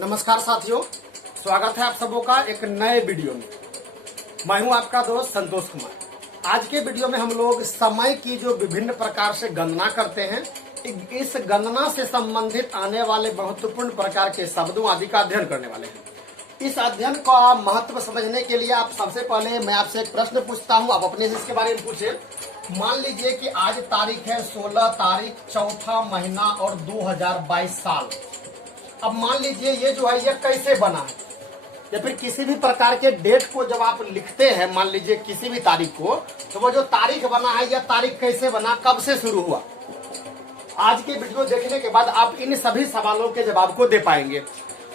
नमस्कार साथियों, स्वागत है आप सबों का एक नए वीडियो में। मैं हूं आपका दोस्त संतोष कुमार। आज के वीडियो में हम लोग समय की जो विभिन्न प्रकार से गणना करते हैं, इस गणना से संबंधित आने वाले महत्वपूर्ण प्रकार के शब्दों आदि का अध्ययन करने वाले हैं। इस अध्ययन का महत्व समझने के लिए आप सबसे पहले मैं आपसे एक प्रश्न पूछता हूं, आप अपने से इसके बारे में पूछे। मान लीजिए कि आज तारीख है 16 तारीख, चौथा महीना और 2022 साल। अब मान लीजिए ये जो है ये कैसे बना है, या फिर किसी भी प्रकार के डेट को जब आप लिखते हैं, मान लीजिए किसी भी तारीख को, तो वो जो तारीख बना है यह तारीख कैसे बना, कब से शुरू हुआ। आज के वीडियो देखने के बाद आप इन सभी सवालों के जवाब को दे पाएंगे।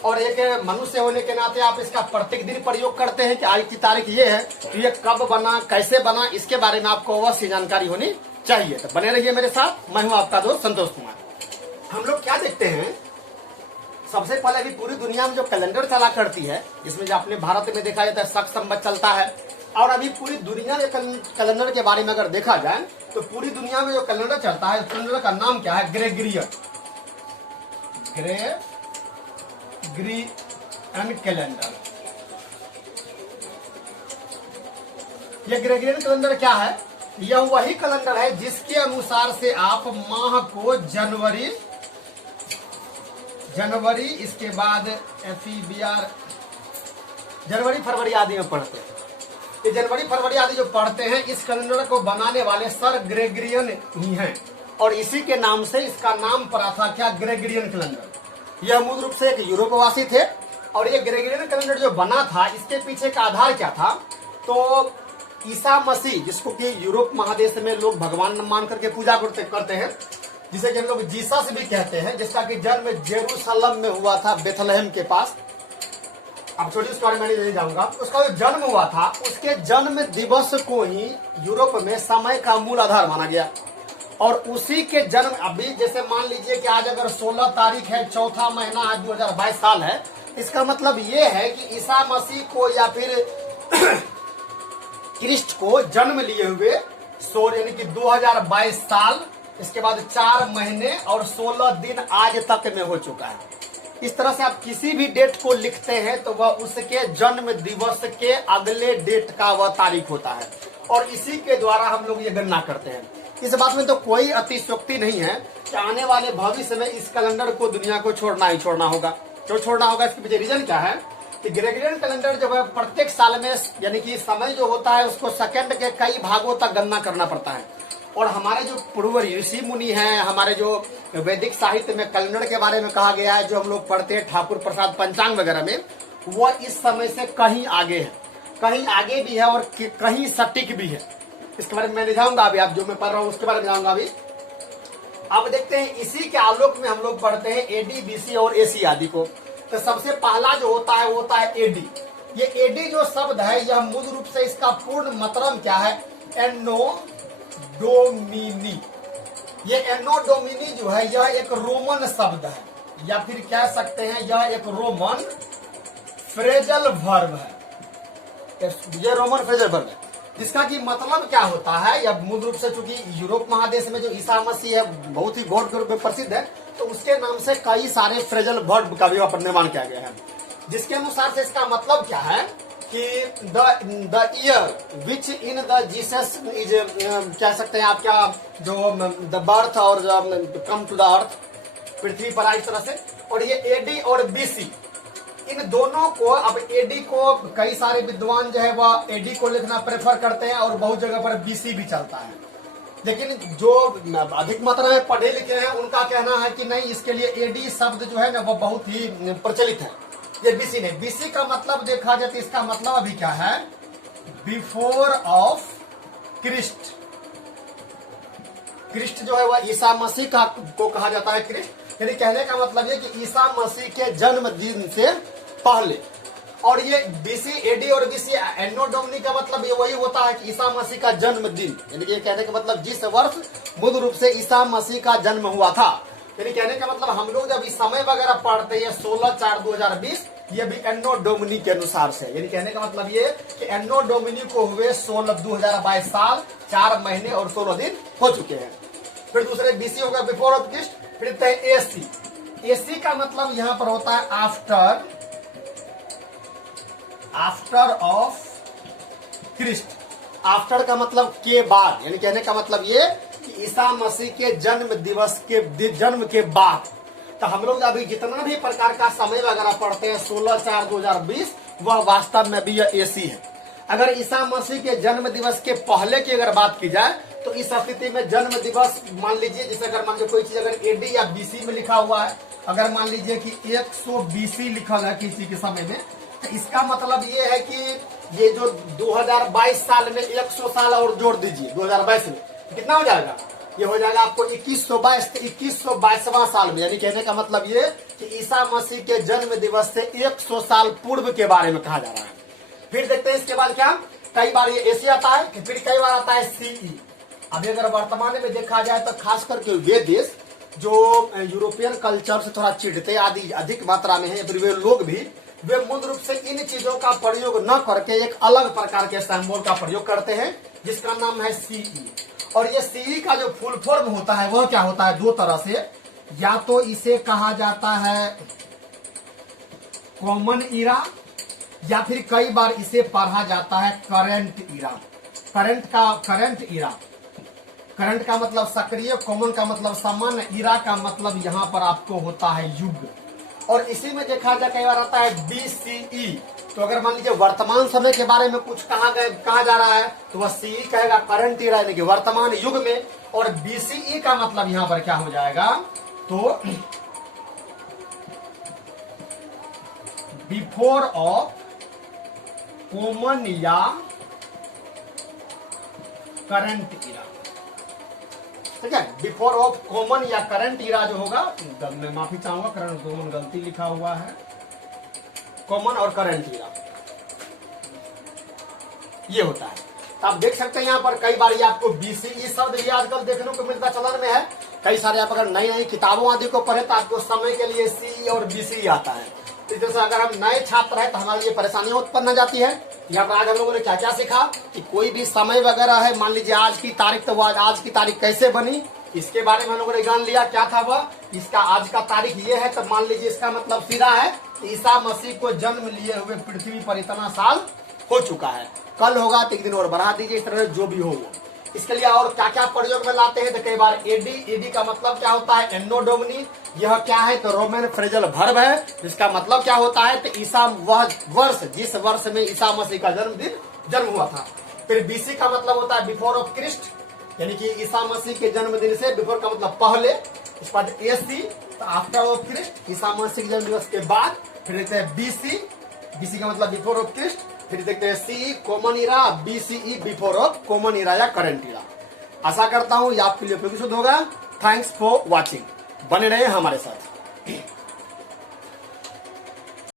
और एक मनुष्य होने के नाते आप इसका प्रत्येक दिन प्रयोग करते हैं कि आज की तारीख ये है, तो ये कब बना, कैसे बना, इसके बारे में आपको अवश्य जानकारी होनी चाहिए। तो बने रहिए मेरे साथ। मैं हूं आपका दोस्त संतोष कुमार। हम लोग क्या देखते हैं, सबसे पहले अभी पूरी दुनिया में जो कैलेंडर चला करती है, जिसमें जो अपने भारत में देखा जाता है शक संवत चलता है। और अभी पूरी दुनिया में कैलेंडर के बारे में अगर देखा जाए तो पूरी दुनिया में जो कैलेंडर चलता है, कैलेंडर का नाम क्या है, ग्रेगोरियन कैलेंडर। ये ग्रेगोरियन कैलेंडर क्या है? यह वही कैलेंडर है जिसके अनुसार से आप माह को जनवरी इसके बाद FEBR जनवरी फरवरी आदि में पढ़ते हैं। ये जनवरी फरवरी आदि जो पढ़ते हैं, इस कैलेंडर को बनाने वाले सर ग्रेगोरियन ही हैं, और इसी के नाम से इसका नाम पड़ा था क्या, ग्रेगोरियन कैलेंडर। यह मूल रूप से एक यूरोपवासी थे, और ये ग्रेगोरियन कैलेंडर जो बना था, इसके पीछे का आधार क्या था, तो ईसा मसीह, जिसको कि यूरोप महादेश में लोग भगवान मान करके पूजा करते हैं, जिसे कि हम लोग जीसस भी कहते हैं, जिसका कि जन्म जेरूशलम में हुआ था, बेथलेहम के पास। अब छोटी उसके बारे में नहीं जाऊंगा। उसका जो जन्म हुआ था, उसके जन्म दिवस को ही यूरोप में समय का मूल आधार माना गया। और उसी के जन्म, अभी जैसे मान लीजिए कि आज अगर 16 तारीख है, चौथा महीना है, 2022 साल है, इसका मतलब ये है कि ईसा मसीह को या फिर क्रिस्ट को जन्म लिए हुए यानी कि 2022 साल, इसके बाद 4 महीने और 16 दिन आज तक में हो चुका है। इस तरह से आप किसी भी डेट को लिखते हैं तो वह उसके जन्म दिवस के अगले डेट का वह तारीख होता है, और इसी के द्वारा हम लोग ये गणना करते हैं। इस बात में तो कोई अतिशयोक्ति नहीं है कि आने वाले भविष्य में इस कैलेंडर को दुनिया को छोड़ना ही छोड़ना होगा। क्यों छोड़ना होगा, इसके पीछे रीजन क्या है कि ग्रेगोरियन कैलेंडर जो है प्रत्येक साल में, यानी कि समय जो होता है उसको सेकंड के कई भागों तक गणना करना पड़ता है। और हमारे जो पूर्व ऋषि मुनि हैं, हमारे जो वैदिक साहित्य में कैलेंडर के बारे में कहा गया है, जो हम लोग पढ़ते हैं ठाकुर प्रसाद पंचांग वगैरह में, वह इस समय से कहीं आगे है, कहीं आगे भी है और कहीं सटीक भी है। इसके बारे में मैं जाऊंगा अभी, आप जो मैं पढ़ रहा हूँ उसके बारे में जाऊंगा अभी। अब देखते हैं, इसी के आलोक में हम लोग पढ़ते हैं AD, BC और AC आदि को। तो सबसे पहला जो होता है वो होता है AD। ये AD जो शब्द है, यह मूल रूप से इसका पूर्ण मतलब क्या है, एनो डोमिनी। ये एनो डोमिनी जो है यह एक रोमन शब्द है, या फिर कह सकते हैं यह एक रोमन फ्रेजल वर्ब है। ये रोमन फ्रेजल वर्ब है, जिसका कि मतलब क्या होता है, यह मूल रूप से चूंकि यूरोप महादेश में जो ईसा मसीह है बहुत ही गौर के रूप में प्रसिद्ध है, तो उसके नाम से कई सारे फ्रेजल वर्ब का भी निर्माण किया गया है, जिसके अनुसार से इसका मतलब क्या है कि the year which in the Jesus is, कह सकते हैं आप क्या, जो द बर्थ और कम टू द अर्थ, पृथ्वी पर इस तरह से। और ये AD और BC, इन दोनों को, अब AD को कई सारे विद्वान जो है वह AD को लिखना प्रेफर करते हैं, और बहुत जगह पर BC भी चलता है। लेकिन जो अधिक मात्रा में पढ़े लिखे हैं उनका कहना है कि नहीं, इसके लिए AD शब्द जो है ना वो बहुत ही प्रचलित है। ये BC नहीं, BC का मतलब देखा जाए तो इसका मतलब अभी क्या है, बिफोर ऑफ क्रिस्ट। क्रिस्ट जो है वह ईसा मसीह का को कहा जाता है क्रिस्ट, यानी कहने का मतलब ये कि ईसा मसीह के जन्मदिन से पहले। और ये BC, AD और BC एनो डोमिनी का मतलब ये वही होता है कि ईसा मसीह का जन्मदिन, यानी कि कहने का मतलब जिस वर्ष मूल रूप से ईसा मसीह का जन्म हुआ था। यानी कहने का मतलब हम लोग जब इस समय वगैरह पढ़ते हैं 16/4/2020, ये भी एनो डोमिनी के अनुसार से, यानी कहने का मतलब ये कि एनो डोमिनी को हुए 2022 साल 4 महीने और 16 दिन हो चुके हैं। फिर दूसरे BC होगा बिफोर ऑफ क्रिस्ट, फिर AC। एसी का मतलब यहां पर होता है आफ्टर ऑफ क्रिस्ट। आफ्टर का मतलब के बाद, यानी कहने का मतलब ये कि ईसा मसीह के जन्म के बाद। तो हम लोग अभी जितना भी प्रकार का समय वगैरह पढ़ते हैं 16/4/2020, वह वास्तव में भी यह एसी है। अगर ईसा मसीह के जन्म दिवस के पहले की अगर बात की जाए तो इस स्थिति में जन्म दिवस मान लीजिए, जैसे अगर मान लीजिए कोई चीज अगर एडी या बीसी में लिखा हुआ है, अगर मान लीजिए कि 100 बीसी लिखल है किसी के समय में, तो इसका मतलब ये है कि ये जो 2022 साल में 100 साल और जोड़ दीजिए 2022 में, कितना हो जाएगा? ये हो जाएगा आपको 2122, 2122वां साल में। यानी कहने का मतलब ये कि ईसा मसीह के जन्म दिवस से 100 साल पूर्व के बारे में कहा जा रहा है। फिर देखते हैं इसके बाद क्या, कई बार ये एसी आता है, फिर कई बार आता है सीई। अभी अगर वर्तमान में देखा जाए तो खास करके वे देश जो यूरोपियन कल्चर से थोड़ा चिढ़ते आदि अधिक मात्रा में है, वे लोग भी वे मूल रूप से इन चीजों का प्रयोग न करके एक अलग प्रकार के सिंबल का प्रयोग करते हैं जिसका नाम है सीई। और ये सीई का जो फुल फॉर्म होता है वह क्या होता है, दो तरह से, या तो इसे कहा जाता है कॉमन इरा, या फिर कई बार इसे पढ़ा जाता है करंट इरा। करंट का मतलब सक्रिय, कॉमन का मतलब सामान्य, इरा का मतलब यहाँ पर आपको होता है युग। और इसी में देखा जाए कई बार आता है बीसीई। तो अगर मान लीजिए वर्तमान समय के बारे में कुछ कहा जा रहा है तो वह सीई कहेगा, करंट इरा यानी कि वर्तमान युग में। और बीसीई का मतलब यहाँ पर क्या हो जाएगा, तो बिफोर ऑफ कॉमन या करंट इरा। ठीक है, बिफोर ऑफ कॉमन या करंट इरा जो होगा, मैं माफी चाहूंगा करंट कॉमन गलती लिखा हुआ है, कॉमन और करंट इरा ये होता है। तो आप देख सकते हैं यहाँ पर कई बार ये आपको बीसीई शब्द भी आजकल देखने को मिलता चलन में है। कई सारे आप अगर नई नई किताबों आदि को पढ़े तो आपको समय के लिए सीई और बीसीई आता है। तो जैसे अगर हम नए छात्र हैं तो हमारे लिए परेशानियां उत्पन्न हो जाती है। यहाँ पर आज हम लोगों ने क्या क्या सीखा कि कोई भी समय वगैरह है, मान लीजिए आज की तारीख, तो वह आज की तारीख कैसे बनी इसके बारे में हम लोगों ने जान लिया। क्या था वह, इसका आज का तारीख ये है, तो मान लीजिए इसका मतलब सीधा है ईसा मसीह को जन्म लिए हुए पृथ्वी पर इतना साल हो चुका है। कल होगा तो एक दिन और बढ़ा दीजिए, इस तरह जो भी हो। इसके लिए और क्या क्या प्रयोग में लाते हैं, तो कई बार एडी का मतलब क्या होता है, एनो डोमिनी। यह क्या है, तो रोमन फ्रेजल वर्ब है, जिसका मतलब क्या होता है, तो ईसा वह वर्ष जिस वर्ष में ईसा मसीह का जन्म हुआ था। फिर बीसी का मतलब होता है बिफोर ऑफ क्रिस्ट, यानी कि ईसा मसीह के जन्मदिन से, बिफोर का मतलब पहले। इस बाद एसी तो after of Christ, Isa Masih के जन्म दिवस के बाद। फिर देखते हैं बीसी का मतलब बिफोर ऑफ क्रिस्ट। फिर देखते हैं CE common era, BCE before of common era या करंट इरा। आशा करता हूं ये आपके लिए उपयोगी होगा। थैंक्स फॉर वॉचिंग, बने रहे हमारे साथ।